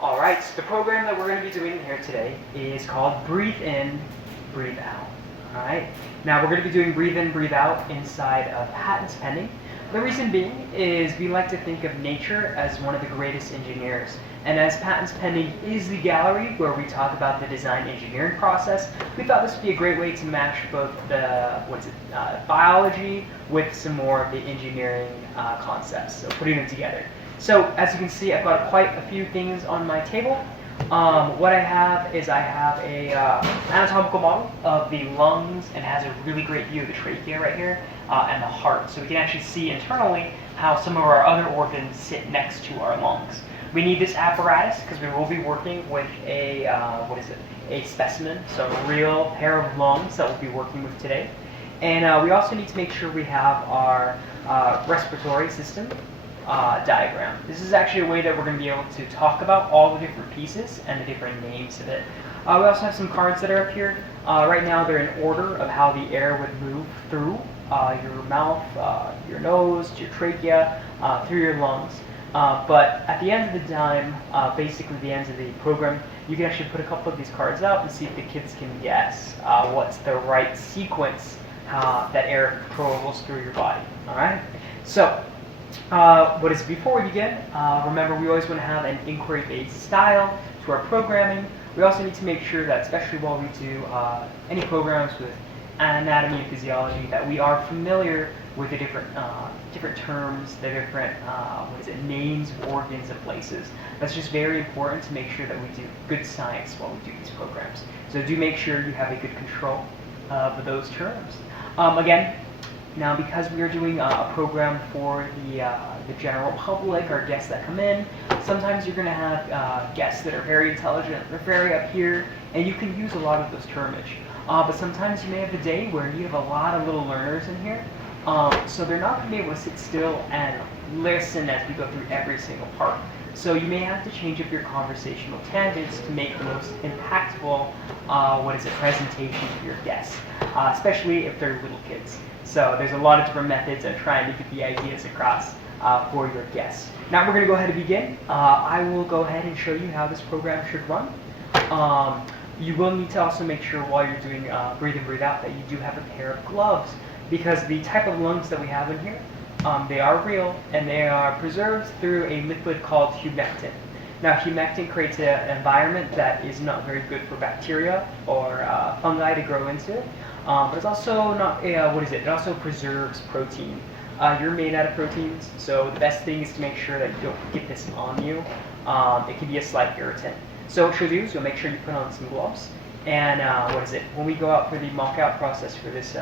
Alright, so the program that we're going to be doing here today is called Breathe In, Breathe Out. Alright, now we're going to be doing Breathe In, Breathe Out inside of Patents Pending. The reason being is we like to think of nature as one of the greatest engineers. And as Patents Pending is the gallery where we talk about the design engineering process, we thought this would be a great way to mash both the biology with some more of the engineering concepts, so putting them together. So as you can see, I've got quite a few things on my table. What I have is I have a anatomical model of the lungs, and it has a really great view of the trachea right here and the heart. So we can actually see internally how some of our other organs sit next to our lungs. We need this apparatus because we will be working with a specimen, so a real pair of lungs that we'll be working with today. And we also need to make sure we have our respiratory system diagram. This is actually a way that we're going to be able to talk about all the different pieces and the different names of it. We also have some cards that are up here. Right now they're in order of how the air would move through your mouth, your nose, your trachea, through your lungs. But at the end of the time, basically the end of the program, you can actually put a couple of these cards out and see if the kids can guess what's the right sequence that air travels through your body. All right. So. Before we begin, remember we always want to have an inquiry-based style to our programming. We also need to make sure that, especially while we do any programs with anatomy and physiology, that we are familiar with the different terms, the different names of organs and places. That's just very important to make sure that we do good science while we do these programs. So do make sure you have a good control of those terms. Again. Now, because we are doing a program for the general public, our guests that come in, sometimes you're going to have guests that are very intelligent, they're very up here, and you can use a lot of those termage. But sometimes you may have a day where you have a lot of little learners in here, so they're not going to be able to sit still and listen as we go through every single part. So you may have to change up your conversational tangents to make the most impactful presentation to your guests, especially if they're little kids. So there's a lot of different methods of trying to get the ideas across for your guests. Now we're going to go ahead and begin. I will go ahead and show you how this program should run. You will need to also make sure while you're doing breathe in, breathe out that you do have a pair of gloves, because the type of lungs that we have in here, they are real and they are preserved through a liquid called humectant. Now humectant creates an environment that is not very good for bacteria or fungi to grow into. But it's also not, it also preserves protein. You're made out of proteins, so the best thing is to make sure that you don't get this on you. It can be a slight irritant. So what you'll do is you'll make sure you put on some gloves. And when we go out for the mock-out process for this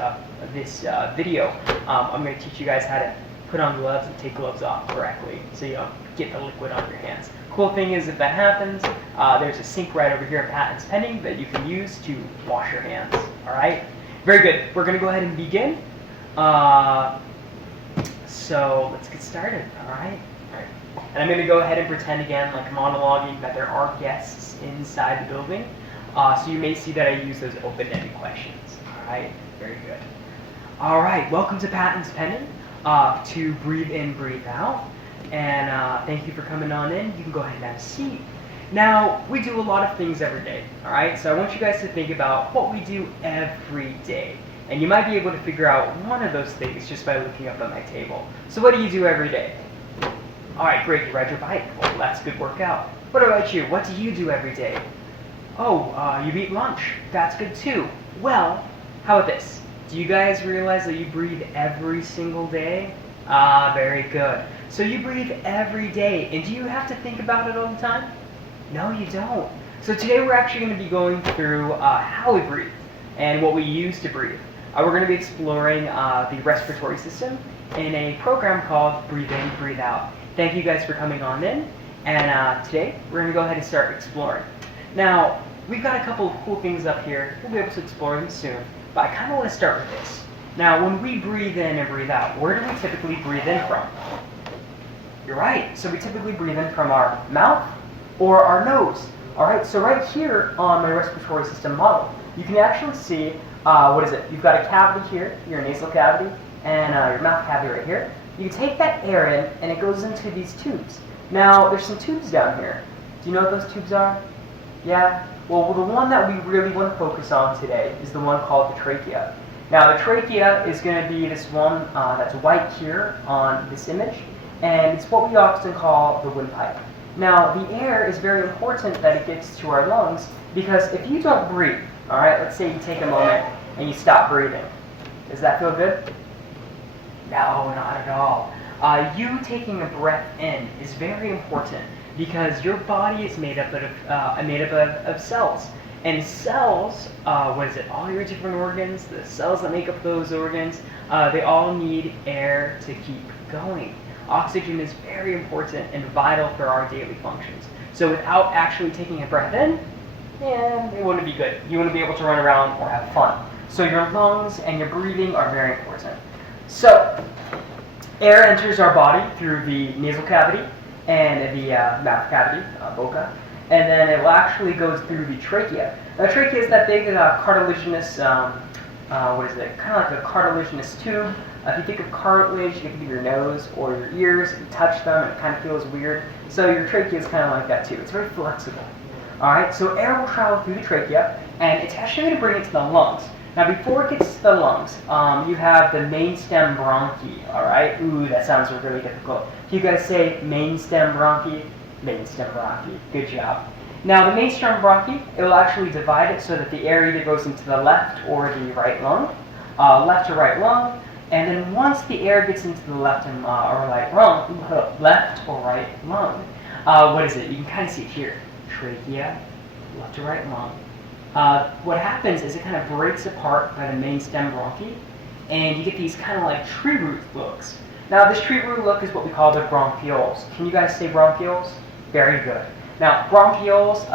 video, I'm going to teach you guys how to put on gloves and take gloves off correctly so you don't get the liquid on your hands. Cool thing is, if that happens, there's a sink right over here in Patents Pending that you can use to wash your hands. All right? Very good. We're going to go ahead and begin. So let's get started. All right. And I'm going to go ahead and pretend again, like monologuing, that there are guests inside the building. So you may see that I use those open-ended questions. All right. Very good. All right. Welcome to Patents Pending. To breathe in, breathe out. And thank you for coming on in. You can go ahead and have a seat. Now, we do a lot of things every day, all right? So I want you guys to think about what we do every day. And you might be able to figure out one of those things just by looking up at my table. So what do you do every day? All right, great, you ride your bike. Well, that's a good workout. What about you? What do you do every day? Oh, you eat lunch. That's good too. Well, how about this? Do you guys realize that you breathe every single day? Very good. So you breathe every day, and do you have to think about it all the time? No, you don't. So today we're actually going to be going through how we breathe and what we use to breathe. We're going to be exploring the respiratory system in a program called Breathe In, Breathe Out. Thank you guys for coming on in, and today we're going to go ahead and start exploring. Now, we've got a couple of cool things up here. We'll be able to explore them soon, but I kind of want to start with this. Now, when we breathe in and breathe out, where do we typically breathe in from? You're right. So we typically breathe in from our mouth or our nose. All right, so right here on my respiratory system model, you can actually see, you've got a cavity here, your nasal cavity, and your mouth cavity right here. You take that air in, and it goes into these tubes. Now, there's some tubes down here. Do you know what those tubes are? Yeah? Well, the one that we really want to focus on today is the one called the trachea. Now, the trachea is going to be this one that's white here on this image, and it's what we often call the windpipe. Now, the air is very important that it gets to our lungs, because if you don't breathe, all right, let's say you take a moment and you stop breathing. Does that feel good? No, not at all. You taking a breath in is very important because your body is made up of cells. And cells, what is it? All your different organs, the cells that make up those organs, they all need air to keep going. Oxygen is very important and vital for our daily functions. So without actually taking a breath in, it wouldn't be good. You wouldn't be able to run around or have fun. So your lungs and your breathing are very important. So air enters our body through the nasal cavity and the mouth cavity, boca, and then it will actually go through the trachea. Now, the trachea is that big cartilaginous, what is it? Kind of like a cartilaginous tube. If you think of cartilage, you can think of your nose or your ears. If you touch them, it kind of feels weird. So your trachea is kind of like that too. It's very flexible. All right. So air will travel through the trachea, and it's actually going to bring it to the lungs. Now, before it gets to the lungs, you have the main stem bronchi. All right. Ooh, that sounds really difficult. Can you guys say main stem bronchi? Main stem bronchi. Good job. Now, the main stem bronchi, it will actually divide it so that the air either goes into the left or the right lung, left or right lung. And then once the air gets into the left or right lung, what is it? You can kind of see it here. Trachea, left to right lung. What happens is it kind of breaks apart by the main stem bronchi, and you get these kind of like tree root looks. Now, this tree root look is what we call the bronchioles. Can you guys say bronchioles? Very good. Now, bronchioles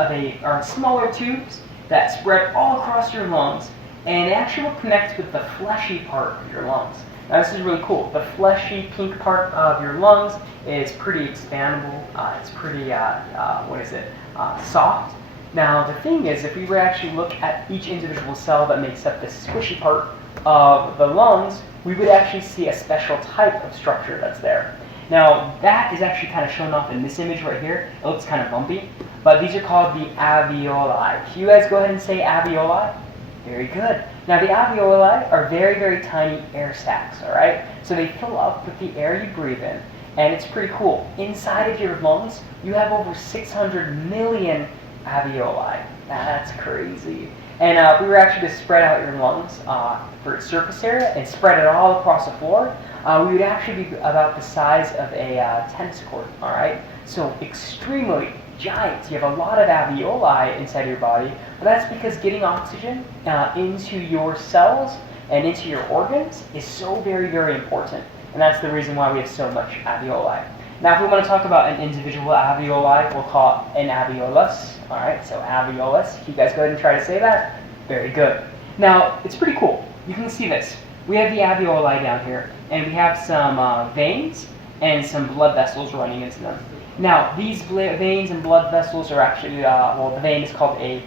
are smaller tubes that spread all across your lungs, and it actually will connect with the fleshy part of your lungs. Now, this is really cool. The fleshy pink part of your lungs is pretty expandable. It's pretty, soft. Now, the thing is, if we were to actually look at each individual cell that makes up this squishy part of the lungs, we would actually see a special type of structure that's there. Now, that is actually kind of shown off in this image right here. It looks kind of bumpy, but these are called the alveoli. Can you guys go ahead and say alveoli? Very good. Now, the alveoli are very, very tiny air sacs, all right? So they fill up with the air you breathe in, and it's pretty cool. Inside of your lungs, you have over 600 million alveoli. That's crazy. And if we were actually to spread out your lungs for its surface area and spread it all across the floor, we would actually be about the size of a tennis court, all right? So extremely giant. You have a lot of alveoli inside your body, but that's because getting oxygen into your cells and into your organs is so very, very important. And that's the reason why we have so much alveoli. Now, if we want to talk about an individual alveoli, we'll call it an alveolus. All right, so alveolus. Can you guys go ahead and try to say that? Very good. Now, it's pretty cool. You can see this. We have the alveoli down here, and we have some veins and some blood vessels running into them. Now, these veins and blood vessels are actually, the vein is called a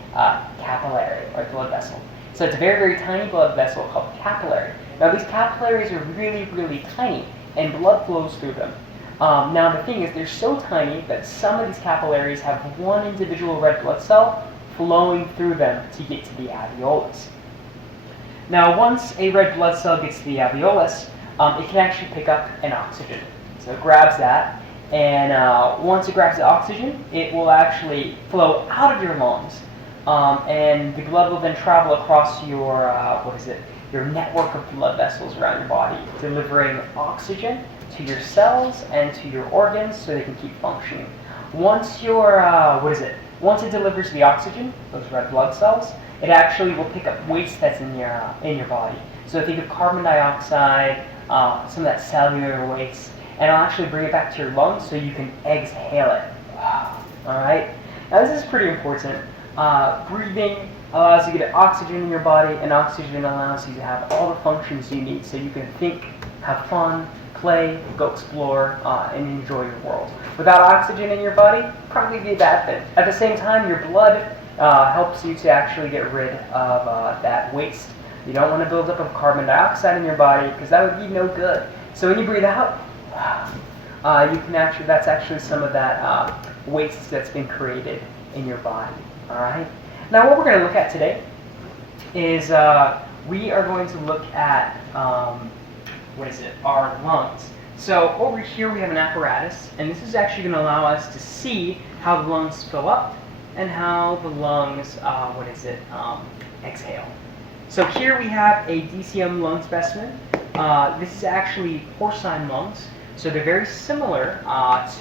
capillary, or blood vessel. So it's a very, very tiny blood vessel called capillary. Now, these capillaries are really, really tiny, and blood flows through them. Now, the thing is, they're so tiny that some of these capillaries have one individual red blood cell flowing through them to get to the alveolus. Now, once a red blood cell gets to the alveolus, it can actually pick up an oxygen. So it grabs that, and once it grabs the oxygen, it will actually flow out of your lungs, and the blood will then travel across your, your network of blood vessels around your body, delivering oxygen to your cells and to your organs so they can keep functioning. Once once it delivers the oxygen, those red blood cells, it actually will pick up waste that's in your body. So think of carbon dioxide, some of that cellular waste, and it'll actually bring it back to your lungs so you can exhale it. All right? Now, this is pretty important. Breathing allows you to get oxygen in your body, and oxygen allows you to have all the functions you need so you can think, have fun, play, go explore, and enjoy your world. Without oxygen in your body, probably be a bad thing. At the same time, your blood helps you to actually get rid of that waste. You don't want to build up of carbon dioxide in your body because that would be no good. So when you breathe out, you can actually, that's actually some of that waste that's been created in your body. All right. Now, what we're going to look at today is we are going to look at our lungs. So over here we have an apparatus, and this is actually going to allow us to see how the lungs fill up and how the lungs exhale. So here we have a DCM lung specimen. This is actually porcine lungs, so they're very similar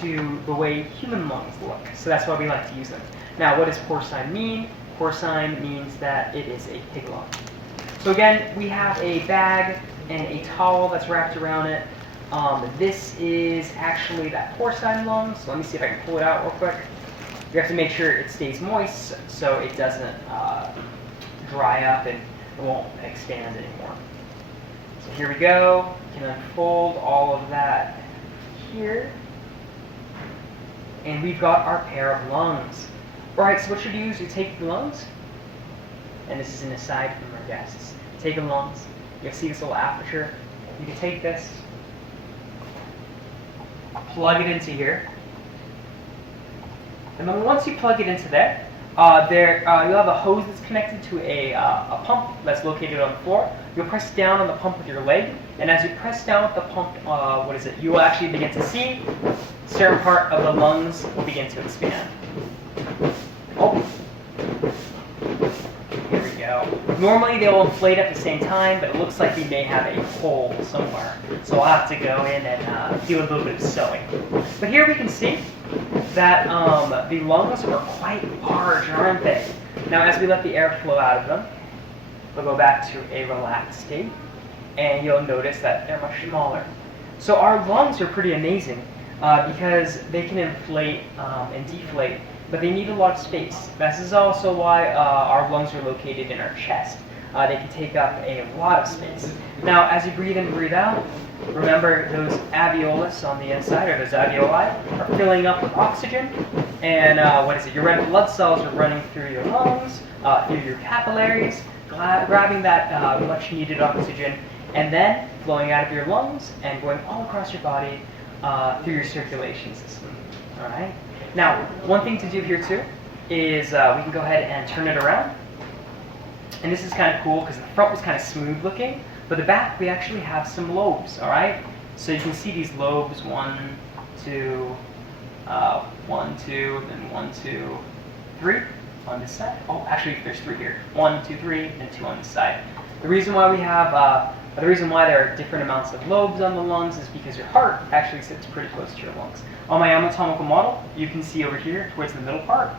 to the way human lungs look. So that's why we like to use them. Now, what does porcine mean? Porcine means that it is a pig lung. So again, we have a bag and a towel that's wrapped around it. This is actually that porcine lung. So let me see if I can pull it out real quick. You have to make sure it stays moist so it doesn't dry up and it won't expand anymore. So here we go. You can unfold all of that here. And we've got our pair of lungs. Alright, so what you do is you take the lungs, and this is an aside from our guests. Take the lungs, you'll see this little aperture. You can take this, plug it into here, and then once you plug it into there, you'll have a hose that's connected to a pump that's located on the floor. You'll press down on the pump with your leg, and as you press down with the pump, you will actually begin to see a certain part of the lungs will begin to expand. Oh, here we go. Normally they will inflate at the same time, but it looks like we may have a hole somewhere. So I'll have to go in and do a little bit of sewing. But here we can see that the lungs are quite large, aren't they? Now as we let the air flow out of them, we'll go back to a relaxed state, and you'll notice that they're much smaller. So our lungs are pretty amazing because they can inflate and deflate, but they need a lot of space. This is also why our lungs are located in our chest. They can take up a lot of space. Now, as you breathe in and breathe out, remember those alveolus on the inside, or those alveoli, are filling up with oxygen. And your red blood cells are running through your lungs, through your capillaries, grabbing that much needed oxygen, and then flowing out of your lungs and going all across your body through your circulation system. All right? Now, one thing to do here too is we can go ahead and turn it around. And this is kind of cool because the front was kind of smooth looking, but the back we actually have some lobes, all right? So you can see these lobes, 1, 2, 1, 2, then 1, 2, 3 on this side. Oh, actually there's 3 here. 1, 2, 3, and 2 on this side. The reason why there are different amounts of lobes on the lungs is because your heart actually sits pretty close to your lungs. On my anatomical model, you can see over here towards the middle part,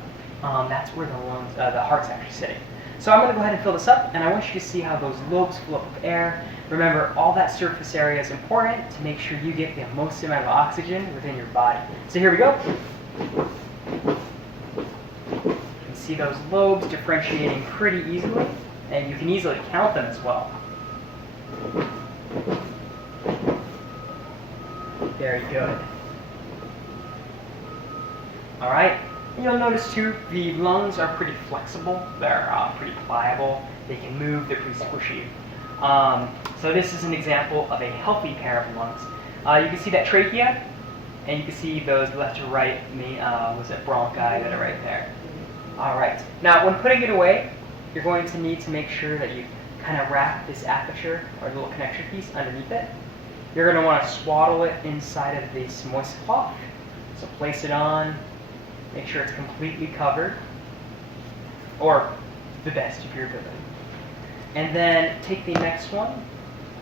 that's where the heart's actually sitting. So I'm going to go ahead and fill this up, and I want you to see how those lobes fill up with air. Remember, all that surface area is important to make sure you get the most amount of oxygen within your body. So here we go. You can see those lobes differentiating pretty easily, and you can easily count them as well. Very good. All right. You'll notice too, the lungs are pretty flexible. They're pretty pliable. They can move. They're pretty squishy. So this is an example of a healthy pair of lungs. You can see that trachea, and you can see those left to right bronchi that are right there. All right. Now, when putting it away, you're going to need to make sure that you kind of wrap this aperture or little connection piece underneath it. You're going to want to swaddle it inside of this moist cloth. So place it on. Make sure it's completely covered, or the best of your ability. And then take the next one,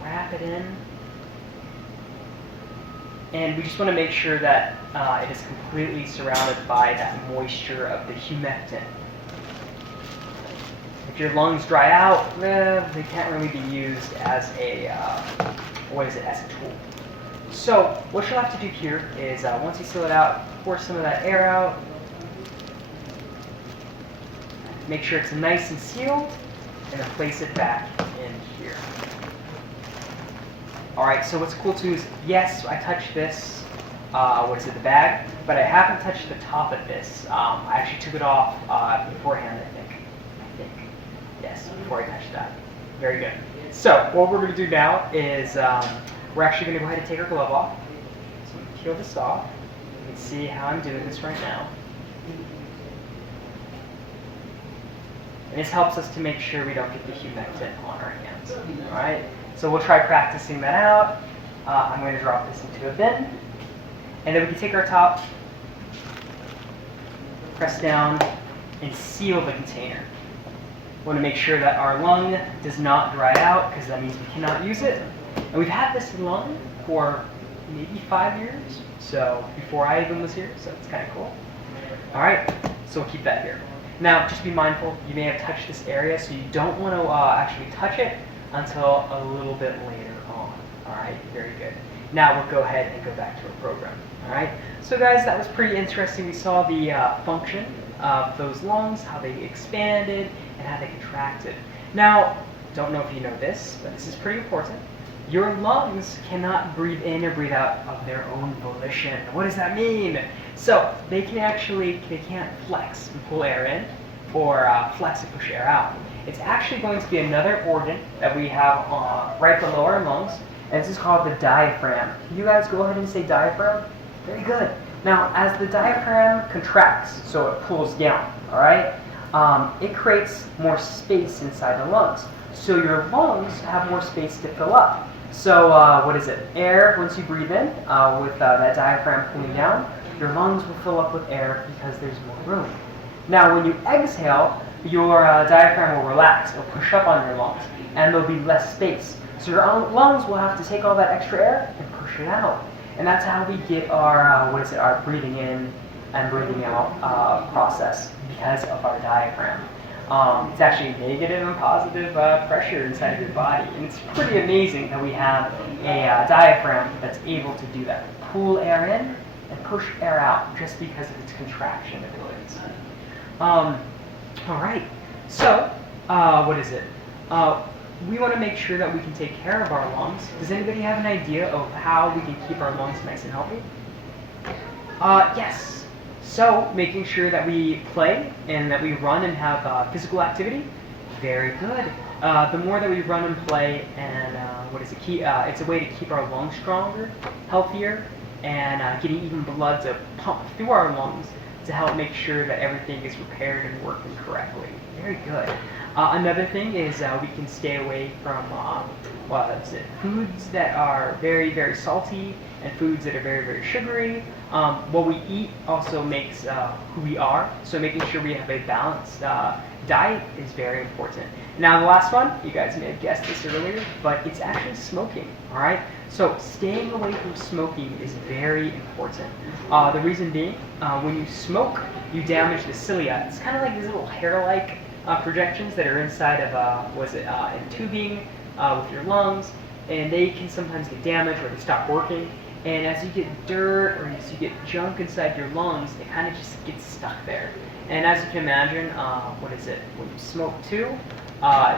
wrap it in, and we just want to make sure that it is completely surrounded by that moisture of the humectant. If your lungs dry out, they can't really be used as as a tool. So what you'll have to do here is once you seal it out, pour some of that air out. Make sure it's nice and sealed, and then place it back in here. All right, so what's cool too is, yes, I touched this, the bag, but I haven't touched the top of this. I actually took it off beforehand, I think. Yes, before I touched that. Very good. So what we're going to do now is we're actually going to go ahead and take our glove off. So I'm going to peel this off. You can see how I'm doing this right now. And this helps us to make sure we don't get the humectant on our hands. All right, so we'll try practicing that out. I'm going to drop this into a bin. And then we can take our top, press down, and seal the container. We want to make sure that our lung does not dry out, because that means we cannot use it. And we've had this lung for maybe 5 years, so before I even was here, so it's kind of cool. All right, so we'll keep that here. Now, just be mindful, you may have touched this area, so you don't want to actually touch it until a little bit later on. All right, very good. Now we'll go ahead and go back to our program. All right, so guys, that was pretty interesting. We saw the function of those lungs, how they expanded, and how they contracted. Now, don't know if you know this, but this is pretty important. Your lungs cannot breathe in or breathe out of their own volition. What does that mean? So they can't flex and pull air in, or flex and push air out. It's actually going to be another organ that we have right below our lungs, and this is called the diaphragm. Can you guys go ahead and say diaphragm? Very good. Now, as the diaphragm contracts, so it pulls down, all right, it creates more space inside the lungs. So your lungs have more space to fill up. So what is it? Air, once you breathe in with that diaphragm pulling down, your lungs will fill up with air because there's more room. Now, when you exhale, your diaphragm will relax. It'll push up on your lungs, and there'll be less space. So your lungs will have to take all that extra air and push it out. And that's how we get our, our breathing in and breathing out process, because of our diaphragm. It's actually negative and positive pressure inside of your body. And it's pretty amazing that we have a diaphragm that's able to do that. Pull air in and push air out just because of its contraction abilities. All right, so we want to make sure that we can take care of our lungs. Does anybody have an idea of how we can keep our lungs nice and healthy? Yes. So making sure that we play and that we run and have physical activity, very good. The more that we run and play, and it's a way to keep our lungs stronger, healthier, and getting even blood to pump through our lungs to help make sure that everything is repaired and working correctly. Very good. Another thing is we can stay away from foods that are very, very salty and foods that are very, very sugary. What we eat also makes who we are, so making sure we have a balanced diet is very important. Now the last one, you guys may have guessed this earlier, but it's actually smoking, all right? So staying away from smoking is very important. The reason being, when you smoke, you damage the cilia. It's kind of like these little hair-like projections that are inside of, in tubing with your lungs, and they can sometimes get damaged or they stop working. And as you get dirt or as you get junk inside your lungs, it kind of just gets stuck there. And as you can imagine, when you smoke too,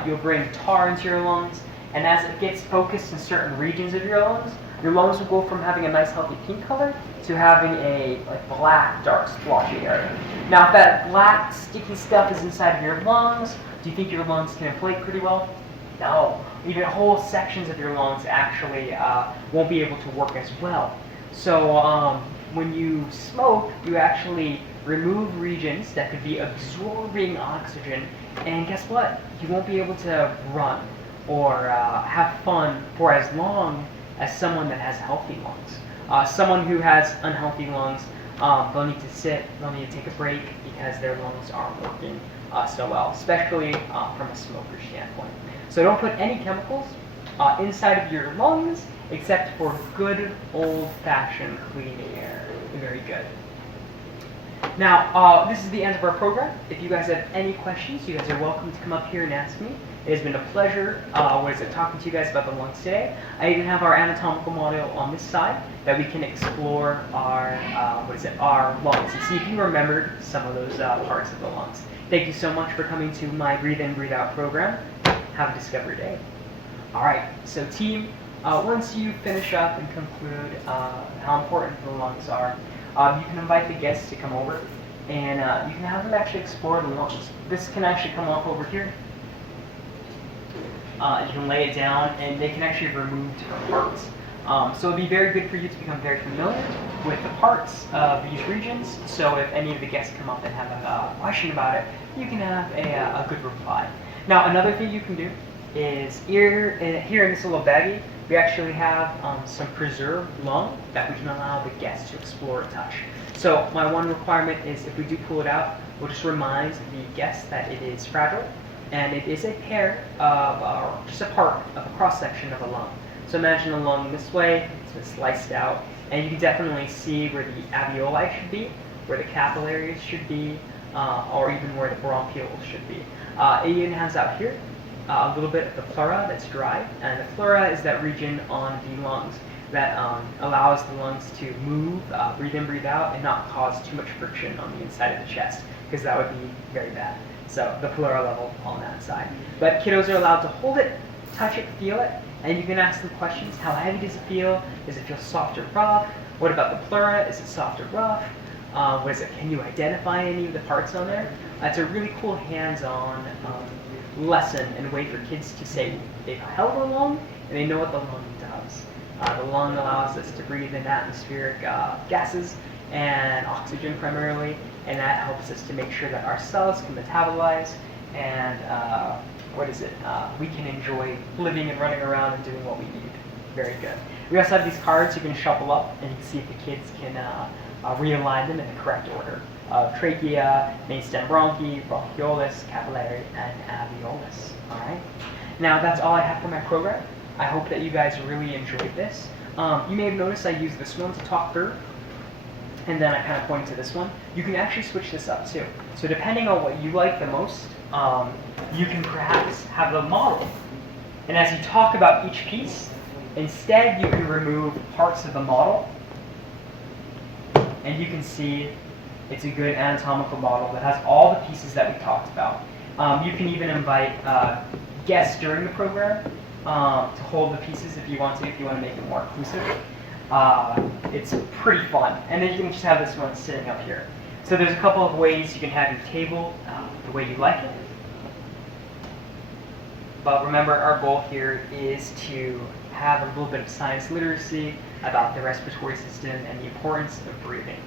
you'll bring tar into your lungs, and as it gets focused in certain regions of your lungs will go from having a nice healthy pink color to having a black, dark, splotchy area. Now, if that black, sticky stuff is inside of your lungs, do you think your lungs can inflate pretty well? No. Even whole sections of your lungs actually won't be able to work as well. So when you smoke, you actually remove regions that could be absorbing oxygen, and guess what? You won't be able to run or have fun for as long as someone that has healthy lungs. Someone who has unhealthy lungs, they'll need to sit, they'll need to take a break because their lungs aren't working so well, especially from a smoker standpoint. So don't put any chemicals inside of your lungs except for good old-fashioned clean air. Very good. Now, this is the end of our program. If you guys have any questions, you guys are welcome to come up here and ask me. It has been a pleasure talking to you guys about the lungs today. I even have our anatomical model on this side that we can explore our lungs and see if you remembered some of those parts of the lungs. Thank you so much for coming to my Breathe In, Breathe Out program. Have a Discovery Day. All right, so team, once you finish up and conclude how important the lungs are, you can invite the guests to come over, and you can have them actually explore the lungs. This can actually come off over here. You can lay it down, and they can actually remove different parts So it'd be very good for you to become very familiar with the parts of these regions. So if any of the guests come up and have a question about it, you can have a good reply. Now, another thing you can do is here in this little baggie, we actually have some preserved lung that we can allow the guests to explore and touch. So my one requirement is if we do pull it out, we'll just remind the guests that it is fragile, and it is a pair of, or just a part of a cross-section of a lung. So imagine a lung this way, it's been sliced out, and you can definitely see where the alveoli should be, where the capillaries should be, or even where the bronchioles should be. It even has out here a little bit of the pleura that's dry, and the pleura is that region on the lungs that allows the lungs to move, breathe in, breathe out, and not cause too much friction on the inside of the chest, because that would be very bad. So the pleura level on that side. But kiddos are allowed to hold it, touch it, feel it, and you can ask them questions. How heavy does it feel? Does it feel soft or rough? What about the pleura? Is it soft or rough? What is it? Can you identify any of the parts on there? It's a really cool hands-on lesson and way for kids to say they've held a lung and they know what the lung does. The lung allows us to breathe in atmospheric gases and oxygen primarily, and that helps us to make sure that our cells can metabolize and we can enjoy living and running around and doing what we need. Very good. We also have these cards you can shuffle up, and you can see if the kids can realign them in the correct order of trachea, main stem bronchi, bronchioles, capillary, and alveolus. All right. Now that's all I have for my program. I hope that you guys really enjoyed this. You may have noticed I used this one to talk through, and then I kind of pointed to this one. You can actually switch this up too. So depending on what you like the most, you can perhaps have a model. And as you talk about each piece, instead you can remove parts of the model, and you can see it's a good anatomical model that has all the pieces that we talked about. You can even invite guests during the program to hold the pieces if you want to make it more inclusive. It's pretty fun. And then you can just have this one sitting up here. So there's a couple of ways you can have your table the way you like it. But remember, our goal here is to have a little bit of science literacy about the respiratory system and the importance of breathing.